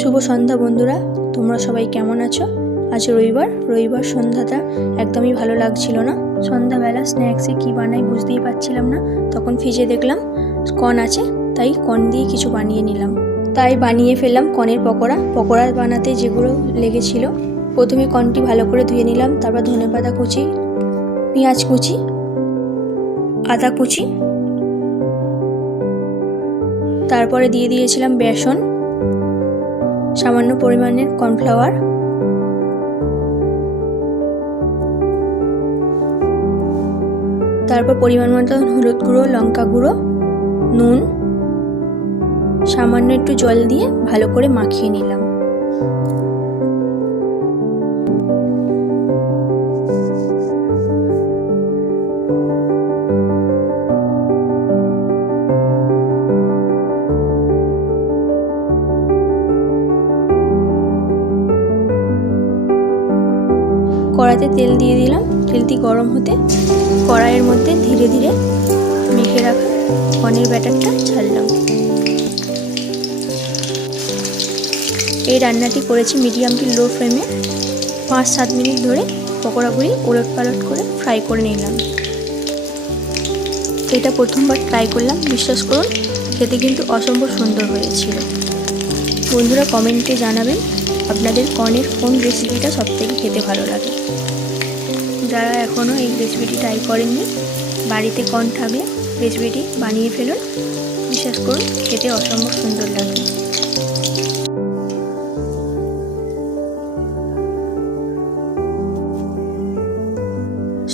শুভ সন্ধ্যা বন্ধুরা, তোমরা সবাই কেমন আছো? আজ রবিবার রবিবার সন্ধ্যাটা একদমই ভালো লাগছিল না। সন্ধ্যাবেলা স্ন্যাক্সে কি বানাই বুঝতেই পারছিলাম না, তখন ফ্রিজে দেখলাম কর্ন আছে, তাই কর্ন দিয়ে কিছু বানিয়ে নিলাম। তাই বানিয়ে ফেললাম কর্নের পকোড়া পকোড়া বানাতে যেগুলো লেগেছিল, প্রথমে কর্নটি ভালো করে ধুয়ে নিলাম, তারপর ধনেপাতা কুচি, পেঁয়াজ কুচি, আদা কুচি, তারপরে দিয়ে দিয়েছিলাম বেসন সামান্য পরিমাণের কর্নফ্লাওয়ার। তারপর পরিমাণ মতো হলুদ গুঁড়ো, লঙ্কা গুঁড়ো, নুন। সামান্য একটু জল দিয়ে ভালো করে মাখিয়ে নিলাম। কড়াতে তেল দিয়ে দিলাম। তেলটি গরম হতে কড়াইয়ের মধ্যে ধীরে ধীরে মেখে রাখা পনির ব্যাটারটা ছাড়লাম। এই রান্নাটি করেছি মিডিয়াম টু লো ফ্লেমে। পাঁচ সাত মিনিট ধরে পকোড়াগুলি ওলট পালট করে ফ্রাই করে নিলাম। এটা প্রথমবার ট্রাই করলাম, বিশ্বাস করুন, খেতে কিন্তু অসম্ভব সুন্দর হয়েছিল। বন্ধুরা কমেন্টে জানাবেন আপনাদের কনের কোন রেসিপিটা সবথেকে খেতে ভালো লাগে? যারা এখনও এই রেসিপিটি ট্রাই করেননি, বাড়িতে কর্ন থাকলে রেসিপিটি বানিয়ে ফেলুন। বিশ্বাস করুন, খেতে অসম্ভব সুন্দর লাগে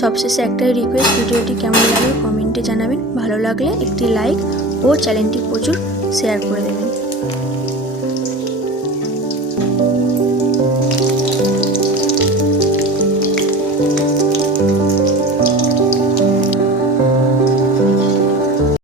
সবশেষে একটাই রিকোয়েস্ট ভিডিওটি কেমন লাগে কমেন্টে জানাবেন। ভালো লাগলে একটি লাইক ও চ্যানেলটি প্রচুর শেয়ার করে দেবেন।